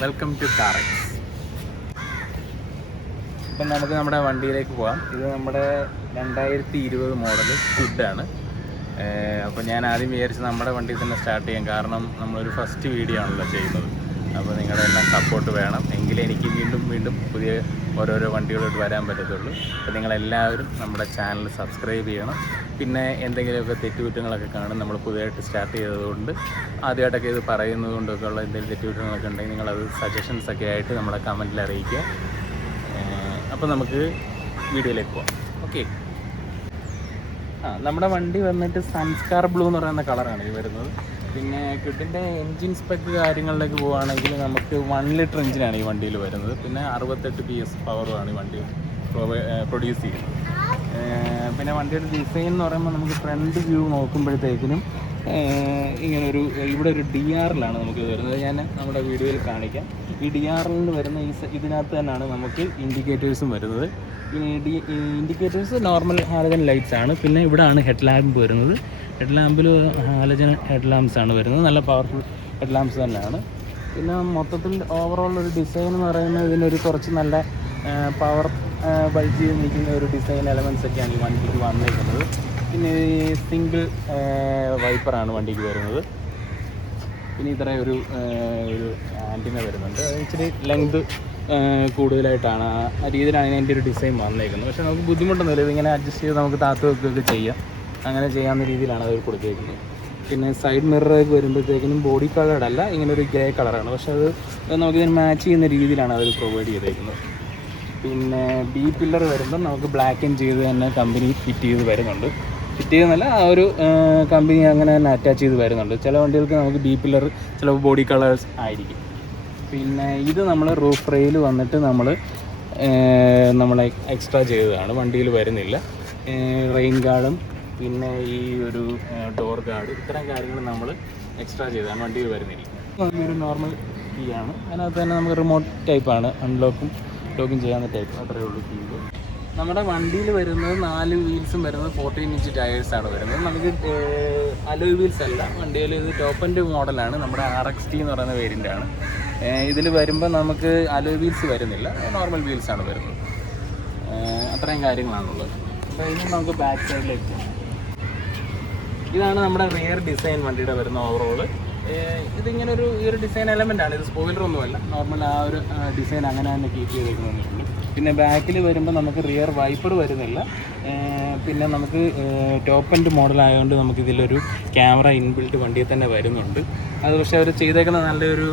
Welcome to കാറക്സ്. ഇപ്പം നമുക്ക് നമ്മുടെ വണ്ടിയിലേക്ക് പോകാം. ഇത് നമ്മുടെ 2020 മോഡൽ സ്കുഡാണ്. അപ്പോൾ ഞാൻ ആദ്യം വിചാരിച്ച് നമ്മുടെ വണ്ടിയിൽ തന്നെ സ്റ്റാർട്ട് ചെയ്യാം, കാരണം നമ്മളൊരു ഫസ്റ്റ് വീഡിയോ ആണല്ലോ ചെയ്യുന്നത്. അപ്പോൾ നിങ്ങളുടെ എല്ലാം സപ്പോർട്ട് വേണം, എങ്കിലേ എനിക്ക് വീണ്ടും പുതിയ ഓരോരോ വണ്ടികളോട്ട് വരാൻ പറ്റത്തുള്ളൂ. അപ്പോൾ നിങ്ങളെല്ലാവരും നമ്മുടെ ചാനൽ സബ്സ്ക്രൈബ് ചെയ്യണം. പിന്നെ എന്തെങ്കിലുമൊക്കെ തെറ്റുകുറ്റങ്ങളൊക്കെ കാണും, നമ്മൾ പുതിയതായിട്ട് സ്റ്റാർട്ട് ചെയ്തതുകൊണ്ട് ആദ്യമായിട്ടൊക്കെ ഇത് പറയുന്നത് കൊണ്ടൊക്കെ ഉള്ള എന്തെങ്കിലും തെറ്റുകുറ്റങ്ങളൊക്കെ ഉണ്ടെങ്കിൽ നിങ്ങളത് സജഷൻസൊക്കെ ആയിട്ട് നമ്മളെ കമൻറ്റിൽ അറിയിക്കുക. അപ്പോൾ നമുക്ക് വീഡിയോയിലേക്ക് പോകാം. ഓക്കെ. നമ്മുടെ വണ്ടി വന്നിട്ട് സംസ്കാർ ബ്ലൂ എന്ന് പറയുന്ന കളറാണ് ഇത് വരുന്നത്. പിന്നെ കിഡിൻ്റെ എൻജിൻ സ്പെക്ക് കാര്യങ്ങളിലേക്ക് പോവുകയാണെങ്കിൽ നമുക്ക് 1 ലിറ്റർ എഞ്ചിനാണ് ഈ വണ്ടിയിൽ വരുന്നത്. പിന്നെ 68 PS പവറുമാണ് ഈ വണ്ടി പ്രൊഡ്യൂസ് ചെയ്യുന്നത്. പിന്നെ വണ്ടിയുടെ ഡിസൈൻ എന്ന് പറയുമ്പോൾ നമുക്ക് ഫ്രണ്ട് വ്യൂ നോക്കുമ്പോഴത്തേക്കിനും ഇങ്ങനൊരു ഇവിടെ ഒരു DRL നമുക്ക് വരുന്നത്. ഞാൻ നമ്മുടെ വീഡിയോയിൽ കാണിക്കാം. ഈ DRL വരുന്ന ഇതിനകത്ത് തന്നെയാണ് നമുക്ക് ഇൻഡിക്കേറ്റേഴ്സും വരുന്നത്. ഇൻഡിക്കേറ്റേഴ്സ് നോർമൽ ഹാലജൻ ലൈറ്റ്സ് ആണ്. പിന്നെ ഇവിടെയാണ് ഹെഡ് ലാമ്പ് വരുന്നത്. ഹെഡ് ലാമ്പിൽ ഹാലജൻ ഹെഡ് ലാമ്പ്സ് ആണ് വരുന്നത്. നല്ല പവർഫുൾ ഹെഡ് ലാമ്പ്സ് തന്നെയാണ്. പിന്നെ മൊത്തത്തിൽ ഓവറോൾ ഒരു ഡിസൈൻ എന്ന് പറയുന്നത് ഇതിനൊരു കുറച്ച് നല്ല പവർ ബൈക്ക് ചെയ്ത് നിൽക്കുന്ന ഒരു ഡിസൈൻ എലമെൻറ്റ്സ് ഒക്കെയാണ് ഈ വണ്ടിക്ക് വന്നിരിക്കുന്നത്. പിന്നെ ഈ സിംഗിൾ വൈപ്പറാണ് വണ്ടിക്ക് വരുന്നത്. പിന്നെ ഇത്രയും ഒരു ആൻറ്റിന വരുന്നുണ്ട്. അത് ഇച്ചിരി ലെങ്ത് കൂടുതലായിട്ടാണ്, ആ രീതിയിലാണ് അതിൻ്റെ ഒരു ഡിസൈൻ വന്നേക്കുന്നത്. പക്ഷേ നമുക്ക് ബുദ്ധിമുട്ടൊന്നുമില്ല, ഇതിങ്ങനെ അഡ്ജസ്റ്റ് ചെയ്ത് നമുക്ക് താത്ത് വെക്കുകയൊക്കെ ചെയ്യാം. അങ്ങനെ ചെയ്യാവുന്ന രീതിയിലാണ് അത് കൊടുത്തേക്കുന്നത്. പിന്നെ സൈഡ് മിററൊക്കെ വരുമ്പോഴത്തേക്കിനും ബോഡി കളേർഡ് അല്ല, ഇങ്ങനെ ഒരു ഗ്രേ കളറാണ്. പക്ഷേ അത് നമുക്കിതിന് മാച്ച് ചെയ്യുന്ന രീതിയിലാണ് അത് പ്രൊവൈഡ് ചെയ്തേക്കുന്നത്. പിന്നെ ബി പില്ലർ വരുമ്പോൾ നമുക്ക് ബ്ലാക്ക് ആൻഡ് ചെയ്ത് തന്നെ കമ്പനി ഫിറ്റ് ചെയ്ത് വരുന്നുണ്ട്. ഫിറ്റ് ചെയ്തെന്നല്ല, ആ ഒരു കമ്പനി അങ്ങനെ തന്നെ അറ്റാച്ച് ചെയ്ത് വരുന്നുണ്ട്. ചില വണ്ടികൾക്ക് നമുക്ക് ബി പില്ലർ ചിലപ്പോൾ ബോഡി കളേഴ്സ് ആയിരിക്കും. പിന്നെ ഇത് നമ്മൾ റൂഫ് റെയിൽ വന്നിട്ട് നമ്മൾ എക്സ്ട്രാ ചെയ്തതാണ്, വണ്ടിയിൽ വരുന്നില്ല. റെയിൻ ഗാർഡും പിന്നെ ഈ ഒരു ഡോർ ഗാർഡ്, ഇത്തരം കാര്യങ്ങൾ നമ്മൾ എക്സ്ട്രാ ചെയ്തതാണ്, വണ്ടിയിൽ വരുന്നില്ല. ഒരു നോർമൽ കീ ആണ്. അതിനകത്ത് തന്നെ നമുക്ക് റിമോട്ട് ടൈപ്പാണ്, അൺലോക്കും ലോക്കും ചെയ്യാവുന്ന ടൈപ്പ്, അത്രയേ ഉള്ളൂ കീ. നമ്മുടെ വണ്ടിയിൽ വരുന്നത് 4 വീൽസും വരുന്നത് 14 ഇഞ്ച് ടയേഴ്സാണ് വരുന്നത്. നമുക്ക് അലോയ് വീൽസ് അല്ല വണ്ടിയിൽ. ഇത് ടോപ്പ് ആൻഡ് മോഡലാണ്, നമ്മുടെ RXT എന്ന് പറയുന്ന വേരിയൻ്റാണ്. ഇതിൽ വരുമ്പോൾ നമുക്ക് അലോയ് വീൽസ് വരുന്നില്ല, നോർമൽ വീൽസാണ് വരുന്നത്. അത്രയും കാര്യങ്ങളാണുള്ളത്. അപ്പോൾ ഇനി നമുക്ക് ബാക്ക് സൈഡിലേക്ക് പോകാം. ഇതാണ് നമ്മുടെ റിയർ ഡിസൈൻ വണ്ടിയുടെ വരുന്ന ഓവറോൾ. ഇതിങ്ങനെ ഈ ഒരു ഡിസൈൻ എലമെൻ്റാണ്, ഇത് സ്പോയിലറൊന്നുമല്ല, നോർമൽ ആ ഒരു ഡിസൈൻ അങ്ങനെ തന്നെ കീപ്പ് ചെയ്തേക്കുന്നുണ്ട്. പിന്നെ ബാക്കിൽ വരുമ്പോൾ നമുക്ക് റിയർ വൈപ്പർ വരുന്നില്ല. പിന്നെ നമുക്ക് ടോപ്പ് ആൻഡ് മോഡലായതുകൊണ്ട് നമുക്കിതിലൊരു ക്യാമറ ഇൻബിൽറ്റ് വണ്ടിയിൽ തന്നെ വരുന്നുണ്ട്. അത് പക്ഷേ അവർ ചെയ്തേക്കുന്ന നല്ലൊരു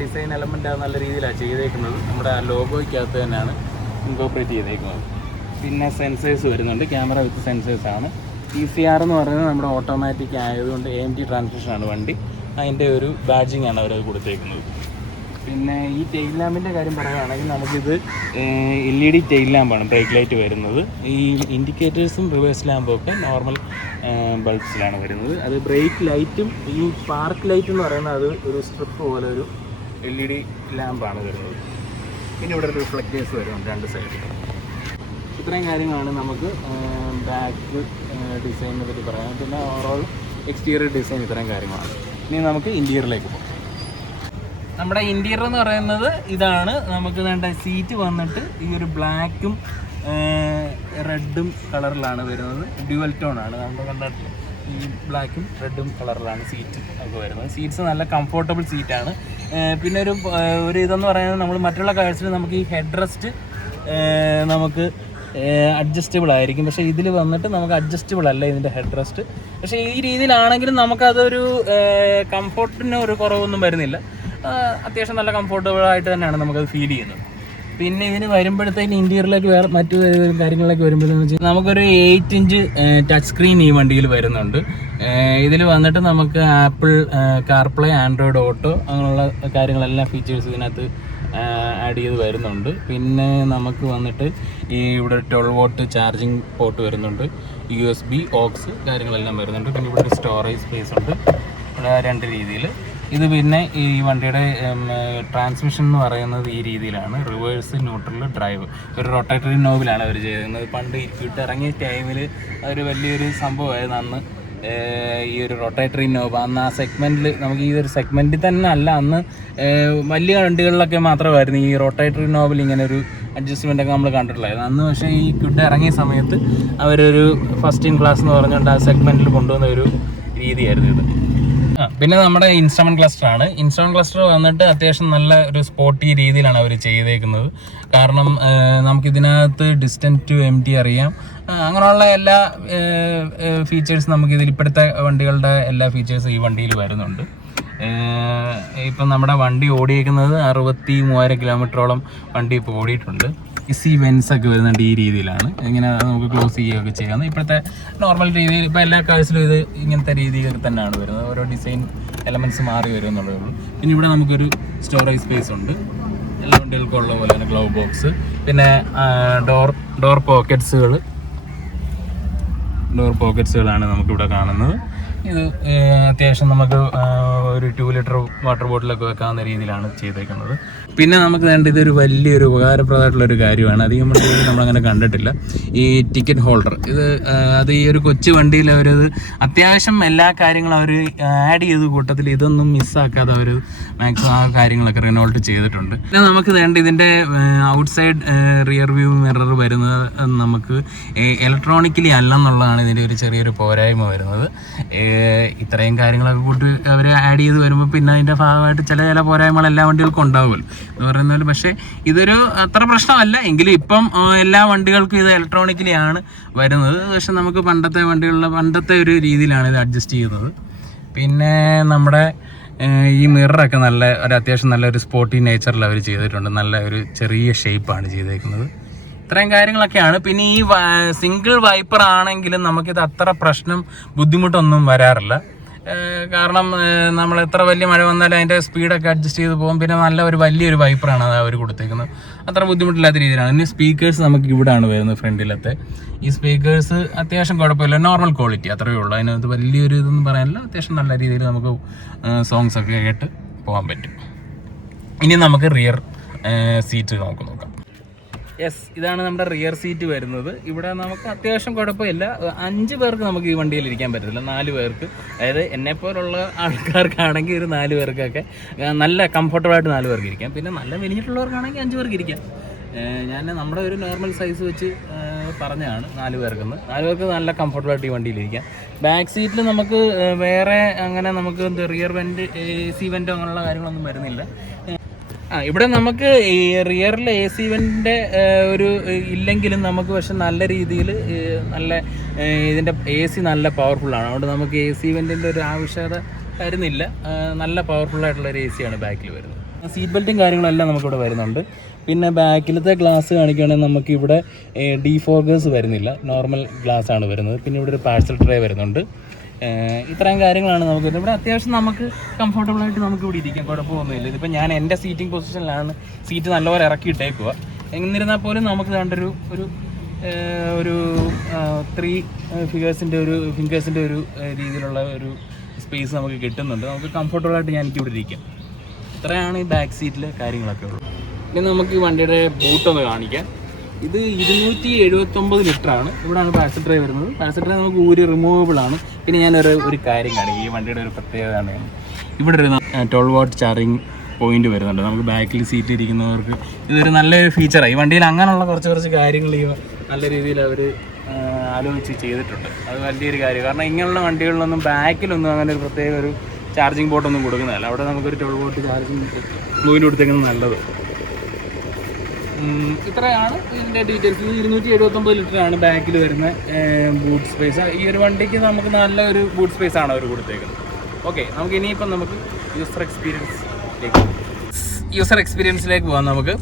ഡിസൈൻ എലമെൻ്റ് നല്ല രീതിയിലാണ് ചെയ്തേക്കുന്നത്. നമ്മുടെ ആ ലോഗോയ്ക്കകത്ത് തന്നെയാണ് ഇൻകോർപ്പറേറ്റ് ചെയ്തേക്കുന്നത്. പിന്നെ സെൻസേഴ്സ് വരുന്നുണ്ട്, ക്യാമറ വിത്ത് സെൻസേഴ്സാണ്. ECR എന്ന് പറയുന്നത് നമ്മുടെ ഓട്ടോമാറ്റിക് ആയതുകൊണ്ട് AMT ട്രാൻസ്മിഷനാണ് വണ്ടി. അതിൻ്റെ ഒരു ബാഡ്ജിങ് ആണ് അവരത് കൊടുത്തേക്കുന്നത്. പിന്നെ ഈ ടെയിൽ ലാമ്പിൻ്റെ കാര്യം പറയുകയാണെങ്കിൽ നമുക്കിത് LED ടെയിൽ ലാമ്പാണ് ബ്രേക്ക് ലൈറ്റ് വരുന്നത്. ഈ ഇൻഡിക്കേറ്റേഴ്സും റിവേഴ്സ് ലാമ്പും ഒക്കെ നോർമൽ ബൾബ്സിലാണ് വരുന്നത്. അത് ബ്രേക്ക് ലൈറ്റും ഈ പാർക്ക് ലൈറ്റ് എന്ന് പറയുന്നത് അത് ഒരു സ്ട്രിപ്പ് പോലെ ഒരു LED ലാമ്പാണ് വരുന്നത്. പിന്നെ ഇവിടെ ഒരു റിഫ്ലക്റ്റേഴ്സ് വരുന്നുണ്ട് 2 സൈഡിൽ. ഇത്രയും കാര്യങ്ങളാണ് നമുക്ക് ബാക്ക് ഡിസൈനിനെ പറ്റി പറയാം. പിന്നെ ഓവറോൾ എക്സ്റ്റീരിയർ ഡിസൈൻ ഇത്രയും കാര്യങ്ങളാണ്. ഇനി നമുക്ക് ഇൻറ്റീരിയറിലേക്ക് പോകാം. നമ്മുടെ ഇൻറ്റീരിയർ എന്ന് പറയുന്നത് ഇതാണ്. നമുക്ക് വേണ്ട സീറ്റ് വന്നിട്ട് ഈ ഒരു ബ്ലാക്കും റെഡും കളറിലാണ് വരുന്നത്. ഡ്യുവൽ ടോൺ ആണ് നമ്മൾ കണ്ടിട്ട്, ഈ ബ്ലാക്കും റെഡും കളറിലാണ് സീറ്റ് ഒക്കെ വരുന്നത്. സീറ്റ്സ് നല്ല കംഫോർട്ടബിൾ സീറ്റാണ്. പിന്നെ ഒരു ഇതെന്ന് പറയുന്നത് നമ്മൾ മറ്റുള്ള കാഴ്ചയിൽ നമുക്ക് ഈ ഹെഡ് റെസ്റ്റ് നമുക്ക് അഡ്ജസ്റ്റബിൾ ആയിരിക്കും. പക്ഷേ ഇതിൽ വന്നിട്ട് നമുക്ക് അഡ്ജസ്റ്റബിൾ അല്ല ഇതിൻ്റെ ഹെഡ് റെസ്റ്റ്. പക്ഷേ ഈ രീതിയിലാണെങ്കിലും നമുക്കതൊരു കംഫോർട്ടിന് ഒരു കുറവൊന്നും വരുന്നില്ല. അത്യാവശ്യം നല്ല കംഫോർട്ടബിൾ ആയിട്ട് തന്നെയാണ് നമുക്കത് ഫീൽ ചെയ്യുന്നത്. പിന്നെ ഇതിന് വരുമ്പോഴത്തേക്ക് ഇൻറ്റീരിയറിലേക്ക് വേറെ മറ്റു കാര്യങ്ങളിലേക്ക് വരുമ്പോഴെന്ന് വെച്ചാൽ നമുക്കൊരു 8 ഇഞ്ച് ടച്ച് സ്ക്രീൻ ഈ വണ്ടിയിൽ വരുന്നുണ്ട്. ഇതിൽ വന്നിട്ട് നമുക്ക് ആപ്പിൾ കാർപ്ലേ, ആൻഡ്രോയിഡ് ഓട്ടോ അങ്ങനെയുള്ള കാര്യങ്ങളെല്ലാം ഫീച്ചേഴ്സ് ഇതിനകത്ത് ആഡ് ചെയ്ത് വരുന്നുണ്ട്. പിന്നെ നമുക്ക് വന്നിട്ട് ഈ ഇവിടെ 12 വോട്ട് ചാർജിങ് പോർട്ട് വരുന്നുണ്ട്. USB ഓക്സ് കാര്യങ്ങളെല്ലാം വരുന്നുണ്ട്. പിന്നെ ഇവിടെ ഒരു സ്റ്റോറേജ് സ്പേസ് ഉണ്ട് 2 രീതിയിൽ. ഇത് പിന്നെ ഈ വണ്ടിയുടെ ട്രാൻസ്മിഷൻ എന്ന് പറയുന്നത് ഈ രീതിയിലാണ്, റിവേഴ്സ്, ന്യൂട്രൽ, ഡ്രൈവ്. ഒരു റൊട്ടേറ്ററി നോബിലാണ് അവർ ചെയ്യുന്നത്. പണ്ട് ഇറങ്ങിയ ടൈമിൽ അതൊരു വലിയൊരു സംഭവമായിരുന്നു. അന്ന് ഈ ഒരു റൊട്ടേറ്ററി നോബ് അന്ന് ആ സെഗ്മെൻറ്റിൽ നമുക്ക് ഈ ഒരു സെഗ്മെൻറ്റിൽ തന്നെ അല്ല, അന്ന് വലിയ വണ്ടികളിലൊക്കെ മാത്രമായിരുന്നു ഈ റൊട്ടേറ്ററി നോബിൽ ഇങ്ങനെ ഒരു അഡ്ജസ്റ്റ്മെൻ്റ് ഒക്കെ നമ്മൾ കണ്ടിട്ടുള്ളായിരുന്നു അന്ന്. പക്ഷേ ഈ ക്വിഡ് ഇറങ്ങിയ സമയത്ത് അവരൊരു ഫസ്റ്റ് ഇൻ ക്ലാസ് എന്ന് പറഞ്ഞുകൊണ്ട് ആ സെഗ്മെൻറ്റിൽ കൊണ്ടുവന്ന ഒരു രീതിയായിരുന്നു ഇത്. പിന്നെ നമ്മുടെ ഇൻസ്ട്രുമെന്റ് ക്ലസ്റ്റർ ആണ്. ഇൻസ്ട്രുമെന്റ് ക്ലസ്റ്റർ വന്നിട്ട് അത്യാവശ്യം നല്ല ഒരു സ്പോർട്ടി രീതിയിലാണ് അവർ ചെയ്തേക്കുന്നത്. കാരണം നമുക്കിതിനകത്ത് ഡിസ്റ്റൻസ് ടു എം ടി അറിയാം, അങ്ങനെയുള്ള എല്ലാ ഫീച്ചേഴ്സ് നമുക്കിതിൽ ഇപ്പോഴത്തെ വണ്ടികളുടെ എല്ലാ ഫീച്ചേഴ്സും ഈ വണ്ടിയിൽ വരുന്നുണ്ട്. ഇപ്പം നമ്മുടെ വണ്ടി ഓടിയേക്കുന്നത് 63,000 കിലോമീറ്ററോളം വണ്ടി ഇപ്പോൾ ഓടിയിട്ടുണ്ട്. സി വെൻസ് ഒക്കെ വരുന്നുണ്ട് ഈ രീതിയിലാണ്. ഇങ്ങനെ നമുക്ക് ക്ലോസ് ചെയ്യുകയൊക്കെ ചെയ്യാം. ഇപ്പോഴത്തെ നോർമൽ രീതിയിൽ ഇപ്പോൾ എല്ലാ കാഴ്ചയിലും ഇത് ഇങ്ങനത്തെ രീതിയിൽ തന്നെയാണ് വരുന്നത്. ഓരോ ഡിസൈൻ എലമെൻറ്റ്സ് മാറി വരും എന്നുള്ളതേ ഉള്ളൂ. പിന്നെ ഇവിടെ നമുക്കൊരു സ്റ്റോറേജ് സ്പേസ് ഉണ്ട്, എല്ലാ വണ്ടികൾക്കും ഉള്ള പോലെ തന്നെ ഗ്ലൗ ബോക്സ്, പിന്നെ ഡോർ പോക്കറ്റ്സുകളാണ് നമുക്കിവിടെ കാണുന്നത്. ഇത് അത്യാവശ്യം നമുക്ക് ഒരു 2 ലിറ്റർ വാട്ടർ ബോട്ടിലൊക്കെ വെക്കാവുന്ന രീതിയിലാണ് ചെയ്തേക്കുന്നത്. പിന്നെ നമുക്ക് വേണ്ട ഇതൊരു വലിയൊരു ഉപകാരപ്രദമായിട്ടുള്ളൊരു കാര്യമാണ്, അധികം വണ്ടിയിൽ നമ്മളങ്ങനെ കണ്ടിട്ടില്ല. ഈ ടിക്കറ്റ് ഹോൾഡർ അത് ഈ ഒരു കൊച്ചു വണ്ടിയിൽ അവരത് അത്യാവശ്യം എല്ലാ കാര്യങ്ങളും അവർ ആഡ് ചെയ്ത കൂട്ടത്തിൽ ഇതൊന്നും മിസ്സാക്കാതെ അവർ മാക്സിമം ആ കാര്യങ്ങളൊക്കെ റിനോൾട്ട് ചെയ്തിട്ടുണ്ട്. പിന്നെ നമുക്ക് വേണ്ട ഇതിൻ്റെ ഔട്ട്സൈഡ് റിയർ വ്യൂ മിറർ വരുന്നത് നമുക്ക് ഇലക്ട്രോണിക്കലി അല്ലെന്നുള്ളതാണ് ഇതിൻ്റെ ഒരു ചെറിയൊരു പോരായ്മ വരുന്നത്. ഇത്രയും കാര്യങ്ങളൊക്കെ കൂട്ടി അവർ ആഡ് ചെയ്ത് വരുമ്പോൾ പിന്നെ അതിൻ്റെ ഭാഗമായിട്ട് ചില പോരായ്മകൾ എല്ലാ വണ്ടികൾക്കും ഉണ്ടാവുമല്ലോ എന്ന് പറയുന്ന പോലെ. പക്ഷേ ഇതൊരു അത്ര പ്രശ്നമല്ല എങ്കിലും ഇപ്പം എല്ലാ വണ്ടികൾക്കും ഇത് ഇലക്ട്രോണിക്കലി ആണ് വരുന്നത്. പക്ഷെ നമുക്ക് പണ്ടത്തെ ഒരു രീതിയിലാണ് ഇത് അഡ്ജസ്റ്റ് ചെയ്യുന്നത്. പിന്നെ നമ്മുടെ ഈ മിററൊക്കെ അത്യാവശ്യം നല്ലൊരു സ്പോർട്ടി നേച്ചറിൽ അവർ ചെയ്തിട്ടുണ്ട്. നല്ല ഒരു ചെറിയ ഷേപ്പാണ് ചെയ്തേക്കുന്നത്. ഇത്രയും കാര്യങ്ങളൊക്കെയാണ്. പിന്നെ ഈ സിംഗിൾ വൈപ്പർ ആണെങ്കിലും നമുക്കിത് അത്ര ബുദ്ധിമുട്ടൊന്നും വരാറില്ല. കാരണം നമ്മൾ എത്ര വലിയ മഴ വന്നാലും അതിൻ്റെ സ്പീഡൊക്കെ അഡ്ജസ്റ്റ് ചെയ്ത് പോകും. പിന്നെ വലിയൊരു വൈപ്പറാണ് അത് അവർ കൊടുത്തേക്കുന്നത്, അത്ര ബുദ്ധിമുട്ടില്ലാത്ത രീതിയിലാണ്. ഇനി സ്പീക്കേഴ്സ് നമുക്ക് ഇവിടെയാണ് വരുന്നത് ഫ്രണ്ടിലത്തെ. ഈ സ്പീക്കേഴ്സ് അത്യാവശ്യം കുഴപ്പമില്ല, നോർമൽ ക്വാളിറ്റി അത്രയേ ഉള്ളൂ. അതിനകത്ത് വലിയൊരു ഇതൊന്നും പറയാനില്ല. അത്യാവശ്യം നല്ല രീതിയിൽ നമുക്ക് സോങ്സ് ഒക്കെ കേട്ട് പോകാൻ പറ്റും. ഇനി നമുക്ക് റിയർ സീറ്റ് നോക്കാം. യെസ്, ഇതാണ് നമ്മുടെ റിയർ സീറ്റ് വരുന്നത്. ഇവിടെ നമുക്ക് അത്യാവശ്യം കുഴപ്പമില്ല. 5 പേർക്ക് നമുക്ക് ഈ വണ്ടിയിൽ ഇരിക്കാൻ പറ്റത്തില്ല, 4 പേർക്ക്. അതായത് എന്നെപ്പോലുള്ള ആൾക്കാർക്കാണെങ്കിൽ ഒരു 4 പേർക്കൊക്കെ നല്ല കംഫർട്ടബിളായിട്ട് 4 പേർക്ക് ഇരിക്കാം. പിന്നെ നല്ല വലിയിട്ടുള്ളവർക്കാണെങ്കിൽ 5 പേർക്ക് ഇരിക്കാം. ഞാൻ നമ്മുടെ ഒരു നോർമൽ സൈസ് വെച്ച് പറഞ്ഞതാണ് 4 പേർക്കെന്ന്. 4 പേർക്ക് നല്ല കംഫർട്ടബിളായിട്ട് ഈ വണ്ടിയിലിരിക്കാം. ബാക്ക് സീറ്റിൽ നമുക്ക് വേറെ അങ്ങനെ നമുക്ക് റിയർ വെൻറ്റ് AC വെൻറ്റോ അങ്ങനെയുള്ള കാര്യങ്ങളൊന്നും വരുന്നില്ല. ഇവിടെ നമുക്ക് ഈ റിയറിൽ AC വെൻറ്റിൻ്റെ ഒരു ഇല്ലെങ്കിലും നമുക്ക് പക്ഷെ നല്ല രീതിയിൽ ഇതിൻ്റെ AC നല്ല പവർഫുള്ളാണ്. അതുകൊണ്ട് നമുക്ക് AC വെൻറ്റിൻ്റെ ഒരു ആവശ്യകത വരുന്നില്ല. നല്ല പവർഫുള്ളായിട്ടുള്ളൊരു AC ആണ് ബാക്കിൽ വരുന്നത്. സീറ്റ് ബെൽറ്റും കാര്യങ്ങളെല്ലാം നമുക്കിവിടെ വരുന്നുണ്ട്. പിന്നെ ബാക്കിലത്തെ ഗ്ലാസ് കാണിക്കുകയാണെങ്കിൽ നമുക്കിവിടെ ഡീഫോഗേഴ്സ് വരുന്നില്ല, നോർമൽ ഗ്ലാസ് ആണ് വരുന്നത്. പിന്നെ ഇവിടെ ഒരു പാഴ്സൽ ട്രേ വരുന്നുണ്ട്. ഇത്രയും കാര്യങ്ങളാണ് നമുക്ക് വരുന്നത്. ഇവിടെ അത്യാവശ്യം നമുക്ക് കംഫർട്ടബിളായിട്ട് നമുക്ക് ഇവിടെ ഇരിക്കാം, കുഴപ്പമൊന്നുമില്ല. ഇതിപ്പോൾ ഞാൻ എൻ്റെ സീറ്റിംഗ് പൊസിഷനിലാണ് സീറ്റ് നല്ലപോലെ ഇറക്കിയിട്ടേക്കുക. എന്നിരുന്നാൽ പോലും നമുക്ക് വേണ്ടൊരു ഒരു 3 ഫിംഗേഴ്സിൻ്റെ ഒരു രീതിയിലുള്ള ഒരു സ്പേസ് നമുക്ക് കിട്ടുന്നുണ്ട്. നമുക്ക് കംഫർട്ടബിളായിട്ട് എനിക്കിവിടെ ഇരിക്കാം. ഇത്രയാണ് ഈ ബാക്ക് സീറ്റിലെ കാര്യങ്ങളൊക്കെ ഉള്ളൂ. ഇനി നമുക്ക് ഈ വണ്ടിയുടെ ബൂട്ടൊന്ന് കാണിക്കാം. ഇത് 279 ലിറ്ററാണ്. ഇവിടെയാണ് പാസൽ ട്രേ വരുന്നത്. പാസൽ ട്രേ നമുക്ക് റിമൂവബിൾ ആണ്. പിന്നെ ഞാനൊരു കാര്യം കാണിക്കും. ഈ വണ്ടിയുടെ ഒരു പ്രത്യേകതയാണ്, ഇവിടെ ഒരു 12 വാട്ട് ചാർജിങ് പോയിന്റ് വരുന്നുണ്ട്. നമുക്ക് ബാക്കിൽ സീറ്റിൽ ഇരിക്കുന്നവർക്ക് ഇതൊരു നല്ലൊരു ഫീച്ചറാണ്. ഈ വണ്ടിയിൽ അങ്ങനെയുള്ള കുറച്ച് കാര്യങ്ങൾ ഈ നല്ല രീതിയിൽ അവർ ആലോചിച്ച് ചെയ്തിട്ടുണ്ട്. അത് വലിയൊരു കാര്യം. കാരണം ഇങ്ങനെയുള്ള വണ്ടികളിലൊന്നും ബാക്കിലൊന്നും അങ്ങനെ ഒരു പ്രത്യേക ഒരു ചാർജിങ് പോർട്ടൊന്നും കൊടുക്കുന്നതല്ല. അവിടെ നമുക്കൊരു 12 വാട്ട് ചാർജിങ് പോയിന്റ് കൊടുത്തേക്കുന്നത് നല്ലത്. ഇത്രയാണ് ഇതിൻ്റെ ഡീറ്റെയിൽസ്. 279 ലിറ്ററാണ് ബാക്കിൽ വരുന്ന ബൂട്ട് സ്പേസ്. ഈ ഒരു വണ്ടിക്ക് നമുക്ക് നല്ല ഒരു ബൂട്ട് സ്പേസ് ആണ് അവർ കൊടുത്തേക്കുന്നത്. ഓക്കെ, നമുക്ക് ഇനിയിപ്പം നമുക്ക് യൂസർ എക്സ്പീരിയൻസിലേക്ക് പോകാം. നമുക്ക്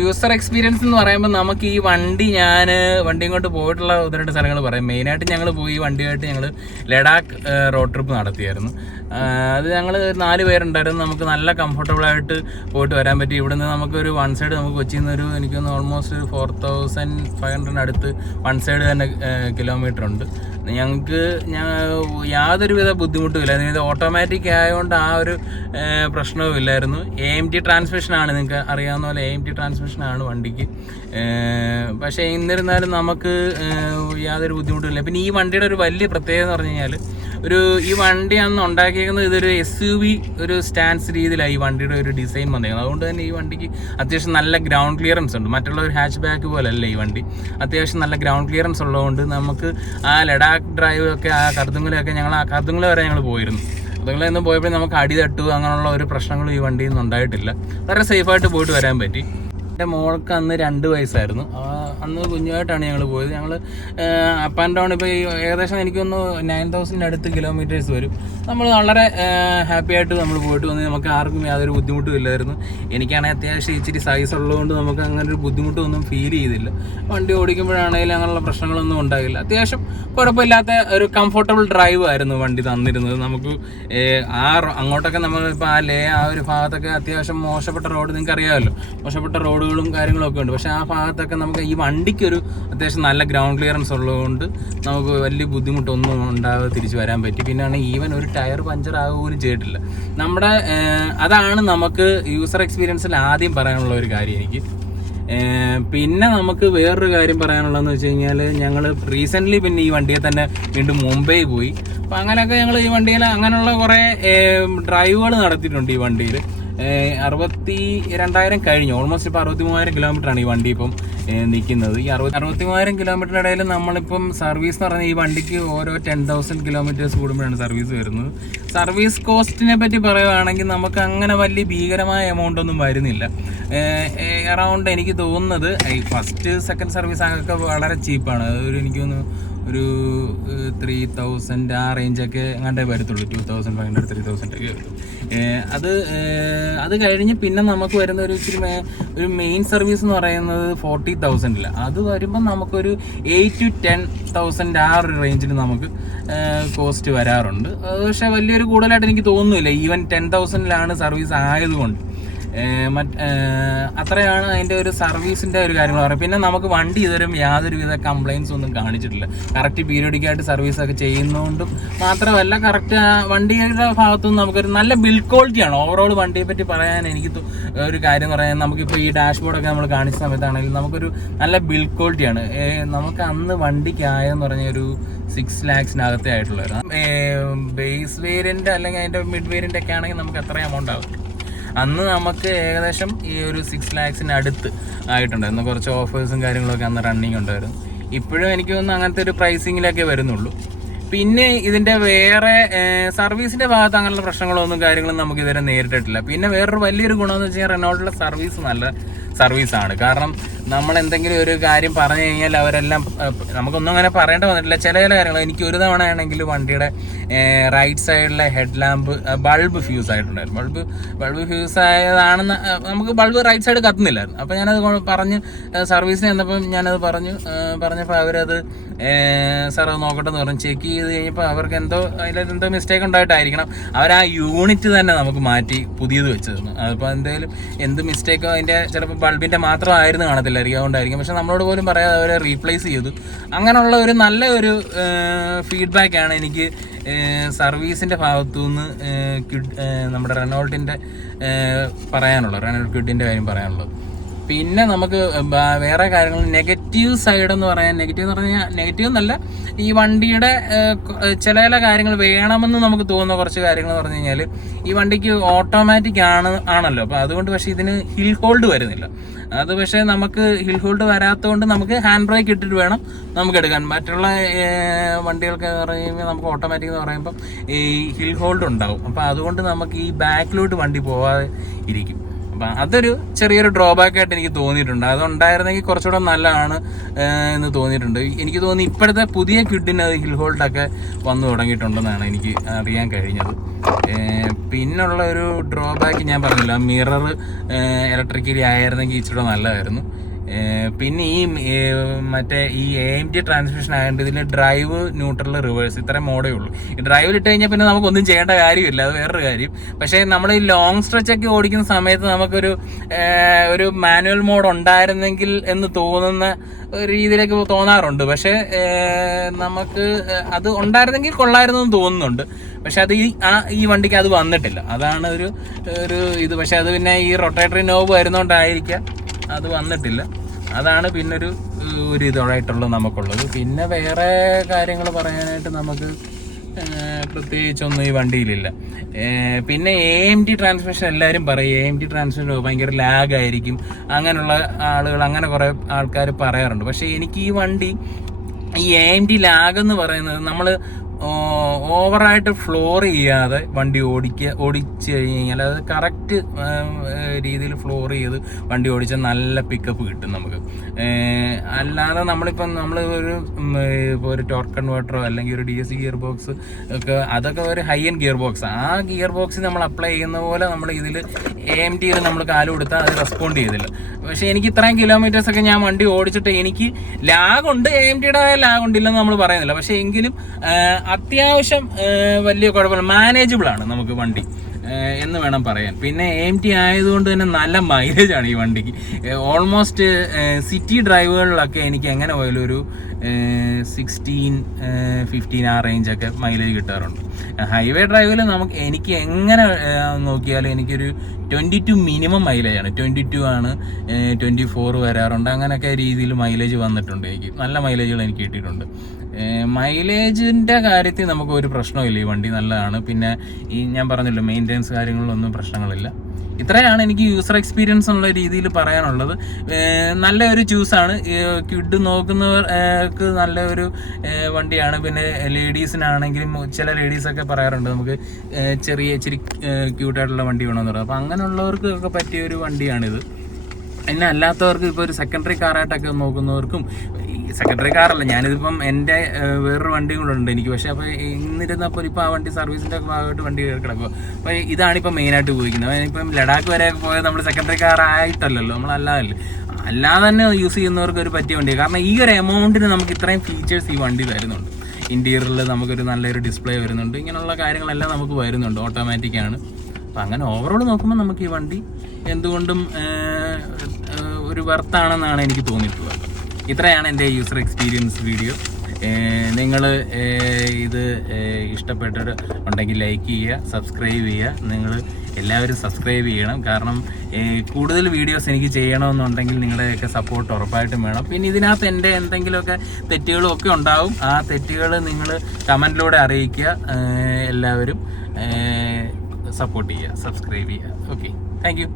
യൂസർ എക്സ്പീരിയൻസ് എന്ന് പറയുമ്പോൾ നമുക്ക് ഈ വണ്ടിയും കൊണ്ട് പോയിട്ടുള്ള 1-2 സ്ഥലങ്ങൾ പറയാം. മെയിനായിട്ട് ഞങ്ങൾ പോയി വണ്ടിയായിട്ട് ഞങ്ങൾ ലഡാക്ക് റോഡ് ട്രിപ്പ് നടത്തിയായിരുന്നു. അത് ഞങ്ങൾ 4 പേരുണ്ടായിരുന്നു. നമുക്ക് നല്ല കംഫർട്ടബിളായിട്ട് പോയിട്ട് വരാൻ പറ്റി. ഇവിടുന്ന് നമുക്കൊരു വൺ സൈഡ് നമുക്ക് കൊച്ചിയിൽ നിന്ന് എനിക്കൊന്ന് ഓൾമോസ്റ്റ് 4500 അടുത്ത് വൺ സൈഡ് തന്നെ കിലോമീറ്റർ ഉണ്ട്. ഞങ്ങൾക്ക് യാതൊരുവിധ ബുദ്ധിമുട്ടുമില്ല. അതായത് ഓട്ടോമാറ്റിക് ആയതുകൊണ്ട് ആ ഒരു പ്രശ്നവും ഇല്ലായിരുന്നു. AMT ട്രാൻസ്മിഷനാണ്, നിങ്ങൾക്ക് അറിയാവുന്ന പോലെ AMT ട്രാൻസ്മിഷനാണ് വണ്ടിക്ക്. പക്ഷേ എന്നിരുന്നാലും നമുക്ക് യാതൊരു ബുദ്ധിമുട്ടുമില്ല. പിന്നെ ഈ വണ്ടിയുടെ ഒരു വലിയ പ്രത്യേകത എന്ന് പറഞ്ഞു കഴിഞ്ഞാൽ ഈ വണ്ടി അന്ന് ഉണ്ടാക്കിയേക്കുന്നത് ഇതൊരു SUV ഒരു സ്റ്റാൻസ് രീതിയിലാണ് ഈ വണ്ടിയുടെ ഒരു ഡിസൈൻ വന്നേക്കുന്നത്. അതുകൊണ്ട് തന്നെ ഈ വണ്ടിക്ക് അത്യാവശ്യം നല്ല ഗ്രൗണ്ട് ക്ലിയറൻസ് ഉണ്ട്. മറ്റുള്ള ഒരു ഹാച്ച് ബാക്ക് പോലല്ല ഈ വണ്ടി, അത്യാവശ്യം നല്ല ഗ്രൗണ്ട് ക്ലിയറൻസ് ഉള്ളതുകൊണ്ട് നമുക്ക് ആ ലഡാക്ക് ഡ്രൈവ് ഒക്കെ ആ കർദുങ്ങലൊക്കെ ഞങ്ങൾ ആ കർദുങ്ങല വരെ ഞങ്ങൾ പോയിരുന്നു. കർദുങ്ങലെന്ന് പോയപ്പോൾ നമുക്ക് അടി തട്ടു അങ്ങനെയുള്ള ഒരു പ്രശ്നങ്ങളും ഈ വണ്ടിയിൽ നിന്ന് ഉണ്ടായിട്ടില്ല. വളരെ സേഫായിട്ട് പോയിട്ട് വരാൻ പറ്റി. എൻ്റെ മോൾക്ക് അന്ന് 2 വയസ്സായിരുന്നു. അന്ന് കുഞ്ഞുമായിട്ടാണ് ഞങ്ങൾ പോയത്. ഞങ്ങൾ അപ്പ് ആൻഡ് ഡൗൺ ഇപ്പോൾ ഏകദേശം എനിക്കൊന്ന് 9000 അടുത്ത് കിലോമീറ്റേഴ്സ് വരും. നമ്മൾ വളരെ ഹാപ്പി ആയിട്ട് നമ്മൾ പോയിട്ട് വന്ന് നമുക്ക് ആർക്കും യാതൊരു ബുദ്ധിമുട്ടും ഇല്ലായിരുന്നു. എനിക്കാണെങ്കിൽ അത്യാവശ്യം ഇച്ചിരി സൈസ് ഉള്ളതുകൊണ്ട് നമുക്ക് അങ്ങനെ ഒരു ബുദ്ധിമുട്ടൊന്നും ഫീൽ ചെയ്തില്ല. വണ്ടി ഓടിക്കുമ്പോഴാണെങ്കിലും അങ്ങനെയുള്ള പ്രശ്നങ്ങളൊന്നും ഉണ്ടാകില്ല. അത്യാവശ്യം കുഴപ്പമില്ലാത്ത ഒരു കംഫർട്ടബിൾ ഡ്രൈവ് ആയിരുന്നു വണ്ടി തന്നിരുന്നത്. നമുക്ക് അങ്ങോട്ടൊക്കെ നമ്മളിപ്പോൾ ആ ഒരു ഭാഗത്തൊക്കെ അത്യാവശ്യം മോശപ്പെട്ട റോഡ്, നിങ്ങൾക്ക് അറിയാമല്ലോ, മോശപ്പെട്ട റോഡുകളും കാര്യങ്ങളൊക്കെ ഉണ്ട്. പക്ഷേ ആ ഭാഗത്തൊക്കെ നമുക്ക് ഈ വണ്ടിക്കൊരു അത്യാവശ്യം നല്ല ഗ്രൗണ്ട് ക്ലിയറൻസ് ഉള്ളതുകൊണ്ട് നമുക്ക് വലിയ ബുദ്ധിമുട്ടൊന്നും ഉണ്ടാകാതെ തിരിച്ച് വരാൻ പറ്റി. പിന്നെയാണ് ഈവൻ ഒരു ടയർ പഞ്ചർ ആകുകയും ചെയ്തിട്ടില്ല. അതാണ് നമുക്ക് യൂസർ എക്സ്പീരിയൻസിൽ ആദ്യം പറയാനുള്ള ഒരു കാര്യം എനിക്ക്. പിന്നെ നമുക്ക് വേറൊരു കാര്യം പറയാനുള്ളതെന്ന് വെച്ച് കഴിഞ്ഞാൽ, ഞങ്ങൾ റീസെൻ്റ്ലി പിന്നെ ഈ വണ്ടിയെ തന്നെ വീണ്ടും മുംബൈ പോയി. അപ്പോൾ അങ്ങനെയൊക്കെ ഞങ്ങൾ ഈ വണ്ടിയിൽ അങ്ങനെയുള്ള കുറേ ഡ്രൈവുകൾ നടത്തിയിട്ടുണ്ട്. ഈ വണ്ടിയിൽ 62,000 കഴിഞ്ഞു. ഓൾമോസ്റ്റ് ഇപ്പോൾ 63,000 കിലോമീറ്ററാണ് ഈ വണ്ടി ഇപ്പം നിൽക്കുന്നത്. ഈ 63,000 കിലോമീറ്ററിൻ്റെ ഇടയിൽ നമ്മളിപ്പം സർവീസ് എന്ന് പറഞ്ഞാൽ ഈ വണ്ടിക്ക് ഓരോ 10,000 കിലോമീറ്റേഴ്സ് കൂടുമ്പോഴാണ് സർവീസ് വരുന്നത്. സർവീസ് കോസ്റ്റിനെ പറ്റി പറയുകയാണെങ്കിൽ നമുക്ക് അങ്ങനെ വലിയ ഭീകരമായ എമൗണ്ട് ഒന്നും വരുന്നില്ല. അറൗണ്ട് എനിക്ക് തോന്നുന്നത് ഫസ്റ്റ് സെക്കൻഡ് സർവീസ് ഒക്കെ വളരെ ചീപ്പാണ്. അതൊരു എനിക്ക് തോന്നുന്നു ഒരു 3,000 ആ റേഞ്ചൊക്കെ അങ്ങോട്ടേ വരത്തുള്ളൂ. 2,500 3,000 ഒക്കെ വരും. അത് കഴിഞ്ഞ് പിന്നെ നമുക്ക് വരുന്ന ഒരു മെയിൻ സർവീസ് എന്ന് പറയുന്നത് 40,000. അത് വരുമ്പോൾ നമുക്കൊരു 8,000 to 10,000 ആ ഒരു റേഞ്ചിൽ നമുക്ക് കോസ്റ്റ് വരാറുണ്ട്. പക്ഷേ വലിയൊരു കൂടുതലായിട്ട് എനിക്ക് തോന്നുന്നില്ല. ഈവൻ 10,000 സർവീസ് ആയതുകൊണ്ട് അത്രയാണ് അതിൻ്റെ ഒരു സർവീസിൻ്റെ ഒരു കാര്യങ്ങൾ പറയുന്നത്. പിന്നെ നമുക്ക് വണ്ടി ഇതുവരും യാതൊരുവിധ കംപ്ലയിൻസ് ഒന്നും കാണിച്ചിട്ടില്ല. കറക്റ്റ് പീരിയോഡിക്കായിട്ട് സർവീസൊക്കെ ചെയ്യുന്നതുകൊണ്ടും മാത്രമല്ല, കറക്റ്റ് വണ്ടിയുടെ ഭാഗത്തുനിന്ന് നമുക്കൊരു നല്ല ബിൽഡ് ക്വാളിറ്റിയാണ്. ഓവറോൾ വണ്ടിയെ പറ്റി പറയാൻ എനിക്ക് ഒരു കാര്യം പറയാൻ, നമുക്കിപ്പോൾ ഈ ഡാഷ്ബോർഡൊക്കെ നമ്മൾ കാണിച്ച സമയത്താണെങ്കിലും നമുക്കൊരു നല്ല ബിൽഡ് ക്വാളിറ്റിയാണ്. നമുക്ക് അന്ന് വണ്ടിക്കായെന്ന് പറഞ്ഞ ഒരു 6 lakhs ആയിട്ടുള്ളത്. ബേസ് വേരിയൻ്റ് അല്ലെങ്കിൽ അതിൻ്റെ മിഡ് വേരിയൻ്റ് ഒക്കെ ആണെങ്കിൽ നമുക്ക് എത്ര എമൗണ്ട് ആവും? അന്ന് നമുക്ക് ഏകദേശം ഈ ഒരു 6 lakhs അടുത്ത് ആയിട്ടുണ്ടായിരുന്നു. കുറച്ച് ഓഫേഴ്സും കാര്യങ്ങളൊക്കെ അന്ന് റണ്ണിങ് ഉണ്ടായിരുന്നു. ഇപ്പോഴും എനിക്ക് തോന്നുന്നു അങ്ങനത്തെ ഒരു പ്രൈസിങ്ങിലൊക്കെ വരുന്നുള്ളൂ. പിന്നെ ഇതിൻ്റെ വേറെ സർവീസിൻ്റെ ഭാഗത്ത് അങ്ങനെയുള്ള പ്രശ്നങ്ങളൊന്നും കാര്യങ്ങളും നമുക്ക് ഇതുവരെ നേരിട്ടിട്ടില്ല. പിന്നെ വേറൊരു വലിയൊരു ഗുണമെന്ന് വെച്ച് കഴിഞ്ഞാൽ റെനോൾട്ടിലെ സർവീസ് നല്ല സർവീസാണ്. കാരണം നമ്മൾ എന്തെങ്കിലും ഒരു കാര്യം പറഞ്ഞു കഴിഞ്ഞാൽ അവരെല്ലാം, നമുക്കൊന്നും അങ്ങനെ പറയേണ്ട വന്നിട്ടില്ല. ചില കാര്യങ്ങൾ എനിക്ക് ഒരു തവണ ആണെങ്കിൽ വണ്ടിയുടെ റൈറ്റ് സൈഡിലെ ഹെഡ് ലാമ്പ് ബൾബ് ഫ്യൂസ് ആയിട്ടുണ്ടായിരുന്നു. ബൾബ് ഫ്യൂസ് ആയതാണെന്ന് നമുക്ക് ബൾബ് റൈറ്റ് സൈഡ് കത്തുന്നില്ലായിരുന്നു. അപ്പോൾ ഞാനത് പറഞ്ഞ് സർവീസിന് ചെന്നപ്പം ഞാനത് പറഞ്ഞപ്പോൾ അവരത് സാർ അത് നോക്കട്ടെ എന്ന് പറഞ്ഞ് ചെക്ക് ചെയ്ത് കഴിഞ്ഞപ്പോൾ അവർക്ക് അതിലെന്തോ മിസ്റ്റേക്ക് ഉണ്ടായിട്ടായിരിക്കണം അവർ ആ യൂണിറ്റ് തന്നെ നമുക്ക് മാറ്റി പുതിയത് വെച്ച് തന്നു. അതിപ്പോൾ എന്ത് മിസ്റ്റേക്കോ അതിൻ്റെ ചിലപ്പോൾ ബൾബിൻ്റെ മാത്രമായിരുന്നു കാണത്തില്ലായിരിക്കും, അതുകൊണ്ടായിരിക്കും. പക്ഷെ നമ്മളോട് പോലും പറയാതെ അവരെ റീപ്ലേസ് ചെയ്തു. അങ്ങനെയുള്ള ഒരു നല്ല ഒരു ഫീഡ്ബാക്കാണ് എനിക്ക് സർവീസിൻ്റെ ഭാഗത്തുനിന്ന് നമ്മുടെ റെനോൾട്ടിൻ്റെ റെനോൾട്ട് ക്വിഡിൻ്റെ കാര്യം പറയാനുള്ളത്. പിന്നെ നമുക്ക് വേറെ കാര്യങ്ങൾ നെഗറ്റീവ് സൈഡ് എന്ന് പറയാൻ, നെഗറ്റീവ് എന്നല്ല, ഈ വണ്ടിയുടെ ചില കാര്യങ്ങൾ വേണമെന്ന് നമുക്ക് തോന്നുന്ന കുറച്ച് കാര്യങ്ങൾ എന്ന് പറഞ്ഞു കഴിഞ്ഞാൽ, ഈ വണ്ടിക്ക് ഓട്ടോമാറ്റിക് ആണല്ലോ. അപ്പോൾ അതുകൊണ്ട് പക്ഷേ ഇതിന് ഹിൽ ഹോൾഡ് വരുന്നില്ല. അത് പക്ഷേ നമുക്ക് ഹിൽ ഹോൾഡ് വരാത്തതുകൊണ്ട് നമുക്ക് ഹാൻഡ് ബ്രേക്ക് ഇട്ടിട്ട് വേണം നമുക്ക് എടുക്കാൻ. മറ്റുള്ള വണ്ടികൾക്ക് പറയുമ്പോൾ നമുക്ക് ഓട്ടോമാറ്റിക് എന്ന് പറയുമ്പോൾ ഈ ഹിൽ ഹോൾഡ് ഉണ്ടാവും. അപ്പോൾ അതുകൊണ്ട് നമുക്ക് ഈ ബാക്കിലോട്ട് വണ്ടി പോവാതെ ഇരിക്കും. അപ്പം അതൊരു ചെറിയൊരു ഡ്രോബാക്ക് ആയിട്ട് എനിക്ക് തോന്നിയിട്ടുണ്ട്. അതുണ്ടായിരുന്നെങ്കിൽ കുറച്ചുകൂടെ നല്ലതാണ് എന്ന് തോന്നിയിട്ടുണ്ട്. എനിക്ക് തോന്നി ഇപ്പോഴത്തെ പുതിയ ക്വിഡിന് ഹിൽ ഹോൾഡൊക്കെ വന്നു തുടങ്ങിയിട്ടുണ്ടെന്നാണ് എനിക്ക് അറിയാൻ കഴിഞ്ഞത്. പിന്നുള്ള ഒരു ഡ്രോബാക്ക് ഞാൻ പറഞ്ഞില്ല, മിറർ ഇലക്ട്രിക്കലി ആയിരുന്നെങ്കിൽ ഇച്ചിരി നല്ലതായിരുന്നു. പിന്നെ മറ്റേ ഈ AMG ട്രാൻസ്മിഷൻ ആയതുകൊണ്ട് ഇതിൽ ഡ്രൈവ്, ന്യൂട്രൽ, റിവേഴ്സ് ഇത്ര മോഡേ ഉള്ളൂ. ഈ ഡ്രൈവിൽ ഇട്ട് കഴിഞ്ഞാൽ പിന്നെ നമുക്കൊന്നും ചെയ്യേണ്ട കാര്യമില്ല, അത് വേറൊരു കാര്യം. പക്ഷേ നമ്മൾ ഈ ലോങ് സ്ട്രെച്ചൊക്കെ ഓടിക്കുന്ന സമയത്ത് നമുക്കൊരു മാനുവൽ മോഡ് ഉണ്ടായിരുന്നെങ്കിൽ എന്ന് തോന്നുന്ന രീതിയിലേക്ക് തോന്നാറുണ്ട്. പക്ഷേ നമുക്ക് അത് ഉണ്ടായിരുന്നെങ്കിൽ കൊള്ളായിരുന്നു എന്ന് തോന്നുന്നുണ്ട്. പക്ഷെ അത് ഈ വണ്ടിക്ക് അത് വന്നിട്ടില്ല, അതാണ് ഒരു ഇത്. പക്ഷെ അത് പിന്നെ ഈ റൊട്ടേറ്ററി നോബ് വരുന്നോണ്ടായിരിക്കാം അത് വന്നിട്ടില്ല. അതാണ് പിന്നൊരു ഇതായിട്ടുള്ളത് നമുക്കുള്ളത്. പിന്നെ വേറെ കാര്യങ്ങൾ പറയാനായിട്ട് നമുക്ക് പ്രത്യേകിച്ചൊന്നും ഈ വണ്ടിയിലില്ല. പിന്നെ AMD ട്രാൻസ്മിഷൻ എല്ലാവരും പറയും AMD ട്രാൻസ്മിഷൻ ഭയങ്കര ലാഗായിരിക്കും, അങ്ങനെയുള്ള ആളുകൾ, അങ്ങനെ കുറേ ആൾക്കാർ പറയാറുണ്ട്. പക്ഷേ എനിക്ക് ഈ വണ്ടി ഈ AMD ലാഗ് എന്ന് പറയുന്നത് നമ്മൾ ഓവറായിട്ട് ഫ്ലോർ ചെയ്യാതെ വണ്ടി ഓടിച്ച് കഴിഞ്ഞാൽ അത് കറക്റ്റ് രീതിയിൽ ഫ്ലോർ ചെയ്ത് വണ്ടി ഓടിച്ചാൽ നല്ല പിക്കപ്പ് കിട്ടും നമുക്ക്. അല്ലാതെ നമ്മൾ ഒരു ടോർക്ക് കൺവേർട്ടറോ അല്ലെങ്കിൽ ഒരു DSC ഗിയർ ബോക്സ് ഒക്കെ, അതൊക്കെ ഒരു ഹൈ എൻഡ് ഗിയർ ബോക്സ്, ആ ഗിയർ ബോക്സ് നമ്മൾ അപ്ലൈ ചെയ്യുന്ന പോലെ നമ്മൾ ഇതിൽ AMDയിൽ നമ്മൾ കാല് കൊടുത്താൽ അത് റെസ്പോണ്ട് ചെയ്തില്ല. പക്ഷേ എനിക്ക് ഇത്രയും കിലോമീറ്റേഴ്സ് ഒക്കെ ഞാൻ വണ്ടി ഓടിച്ചിട്ട് എനിക്ക് ലാഗുണ്ട്, AMDയുടെ ലാഗുണ്ടില്ലെന്ന് നമ്മൾ പറയുന്നില്ല. പക്ഷേ എങ്കിലും അത്യാവശ്യം വലിയ കുഴപ്പമില്ല, മാനേജബിൾ ആണ് നമുക്ക് വണ്ടി എന്ന് വേണം പറയാൻ. പിന്നെ AMD ആയതുകൊണ്ട് തന്നെ നല്ല മൈലേജാണ് ഈ വണ്ടിക്ക്. ഓൾമോസ്റ്റ് സിറ്റി ഡ്രൈവുകളിലൊക്കെ എനിക്ക് എങ്ങനെ പോയാലും ഒരു 16-15 ആ റേഞ്ചൊക്കെ മൈലേജ് കിട്ടാറുണ്ട്. ഹൈവേ ഡ്രൈവിൽ എനിക്ക് എങ്ങനെ നോക്കിയാലും എനിക്കൊരു 22 മിനിമം മൈലേജാണ്. 22 ആണ്, 24 വരാറുണ്ട്. അങ്ങനെയൊക്കെ രീതിയിൽ മൈലേജ് വന്നിട്ടുണ്ട്. എനിക്ക് നല്ല മൈലേജുകൾ എനിക്ക് കിട്ടിയിട്ടുണ്ട്. മൈലേജിൻ്റെ കാര്യത്തിൽ നമുക്ക് ഒരു പ്രശ്നമില്ല, ഈ വണ്ടി നല്ലതാണ്. പിന്നെ ഈ ഞാൻ പറഞ്ഞല്ലോ മെയിൻ്റെനൻസ് കാര്യങ്ങളിലൊന്നും പ്രശ്നങ്ങളില്ല. ഇത്രയാണ് എനിക്ക് യൂസർ എക്സ്പീരിയൻസ് എന്നുള്ള രീതിയിൽ പറയാനുള്ളത്. നല്ലൊരു ചൂസാണ്, കിഡ് നോക്കുന്നവർക്ക് നല്ലൊരു വണ്ടിയാണ്. പിന്നെ ലേഡീസിനാണെങ്കിലും ചില ലേഡീസൊക്കെ പറയാറുണ്ട് നമുക്ക് ഇച്ചിരി ക്യൂട്ടായിട്ടുള്ള വണ്ടി വേണമെന്ന് പറയുന്നത്. അപ്പോൾ അങ്ങനെയുള്ളവർക്കൊക്കെ പറ്റിയൊരു വണ്ടിയാണിത്. പിന്നെ അല്ലാത്തവർക്ക് ഇപ്പോൾ ഒരു സെക്കൻഡറി കാറായിട്ടൊക്കെ നോക്കുന്നവർക്കും, സെക്കൻഡറി കാറല്ല, ഞാനിതിപ്പം എൻ്റെ വേറൊരു വണ്ടി കൂടെ ഉണ്ട് എനിക്ക്. പക്ഷേ അപ്പോൾ ഇന്നിരുന്നപ്പോൾ ഇപ്പോൾ ആ വണ്ടി സർവീസിൻ്റെ ഭാഗമായിട്ട് വണ്ടി കിടക്കുക. അപ്പോൾ ഇതാണിപ്പോൾ മെയിനായിട്ട് ഉപയോഗിക്കുന്നത്. ഇപ്പം ലഡാക്ക് വരെ പോയത് നമ്മൾ സെക്കൻഡറി കാർ ആയിട്ടല്ലല്ലോ, നമ്മളല്ലാതല്ലേ, അല്ലാതെ തന്നെ യൂസ് ചെയ്യുന്നവർക്ക് ഒരു പറ്റിയ വണ്ടിയാണ്. കാരണം ഈ ഒരു എമൗണ്ടിന് നമുക്ക് ഇത്രയും ഫീച്ചേഴ്സ് ഈ വണ്ടി തരുന്നുണ്ട്. ഇൻറ്റീരിയറിൽ നമുക്കൊരു നല്ലൊരു ഡിസ്പ്ലേ വരുന്നുണ്ട്, ഇങ്ങനെയുള്ള കാര്യങ്ങളെല്ലാം നമുക്ക് വരുന്നുണ്ട്, ഓട്ടോമാറ്റിക്കാണ്. അപ്പം അങ്ങനെ ഓവറോൾ നോക്കുമ്പോൾ നമുക്ക് ഈ വണ്ടി എന്തുകൊണ്ടും ഒരു വർത്താണെന്നാണ് എനിക്ക് തോന്നിയിട്ടുള്ളത്. ഇത്രയാണ് എൻ്റെ യൂസർ എക്സ്പീരിയൻസ് വീഡിയോ. നിങ്ങൾ ഇത് ഇഷ്ടപ്പെട്ടിട്ടുണ്ടെങ്കിൽ ലൈക്ക് ചെയ്യുക, സബ്സ്ക്രൈബ് ചെയ്യുക. നിങ്ങൾ എല്ലാവരും സബ്സ്ക്രൈബ് ചെയ്യണം. കാരണം കൂടുതൽ വീഡിയോസ് എനിക്ക് ചെയ്യണമെന്നുണ്ടെങ്കിൽ നിങ്ങളുടെയൊക്കെ സപ്പോർട്ട് ഉറപ്പായിട്ടും വേണം. പിന്നെ ഇതിനകത്ത് എൻ്റെ എന്തെങ്കിലുമൊക്കെ തെറ്റുകളും ഒക്കെ ഉണ്ടാവും. ആ തെറ്റുകൾ നിങ്ങൾ കമൻറ്റിലൂടെ അറിയിക്കുക. എല്ലാവരും സപ്പോർട്ട് ചെയ്യുക, സബ്സ്ക്രൈബ് ചെയ്യുക. Okay, thank you.